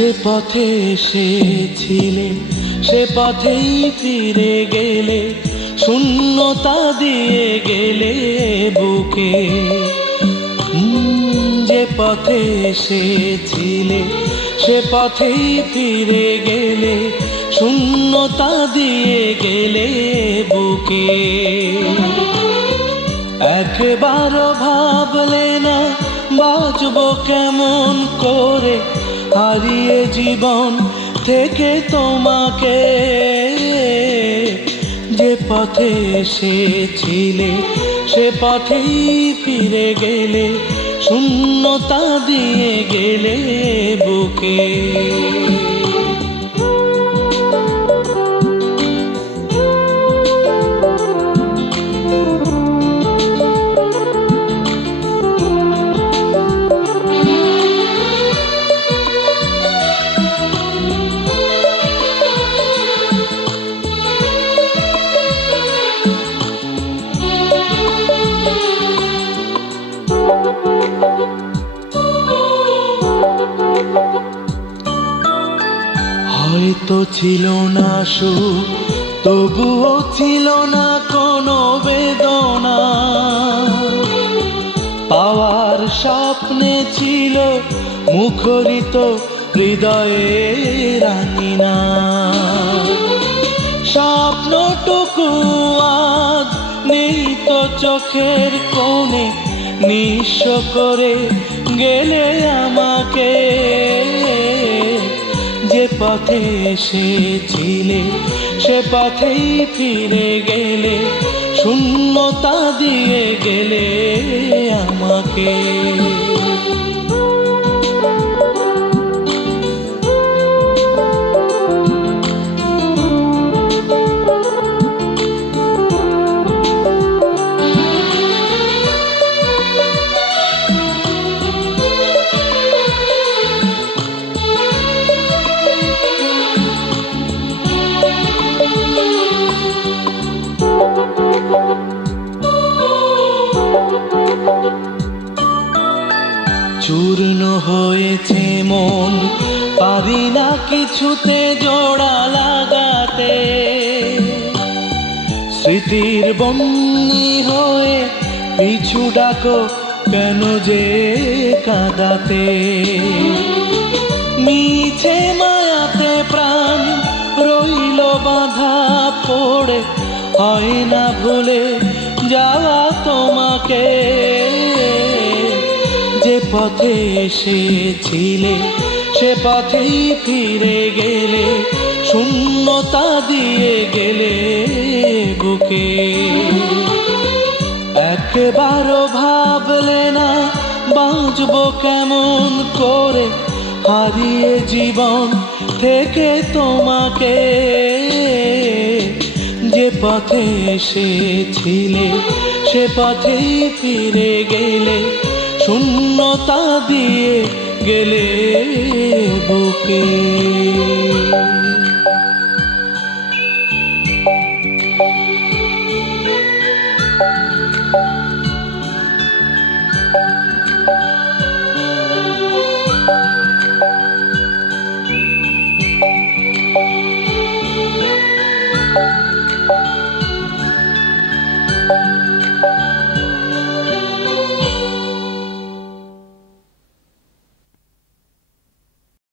যে পথে এসেছিলে সে পথেই ফিরে গেলে, শূন্যতা দিয়ে গেলে বুকে। যে পথে এসেছিলে সে পথেই ফিরে গেলে, শূন্যতা দিয়ে গেলে বুকে। একবারও ভাবলে না বাঁচবো কেমন করে, হারিয়ে জীবন থেকে তোমাকে। যে পথে এসেছিলে সে পথেই ফিরে গেলে, শূন্যতা দিয়ে গেলে বুকে। হয়তো ছিল না সুখ, তবুও ছিল না কোনো বেদনা। পাওয়ার স্বপ্নে ছিল মুখরিত হৃদয়ের আঙিনা। স্বপ্নটুকু আজ নেই তো চোখের কোণে, নিঃস্ব করে গেলে আমাকে। যে পথে এসেছিলে সে পথেই ফিরে গেলে, শূন্যতা দিয়ে গেলে আমাকে। চূর্ণ হয়েছে মন, পারি না কিছুতে জোড়া লাগাতে। স্মৃতির বন্যি হয়ে পিছু ডাকো কেন যে কাঁদাতে। মিছে মায়াতে প্রাণ রইল বাঁধা পড়ে, হয় না ভুলে যাওয়া তোমাকে। যে পথে এসেছিলে সে পথেই ফিরে গেলে, শূন্যতা দিয়ে গেলে বুকে। একবারও ভাবলে না বাঁচবো কেমন করে, হারিয়ে জীবন থেকে তোমাকে। যে পথে এসেছিলে সে পথেই ফিরে গেলে, শূন্যতা দিয়ে গেলে বুকে।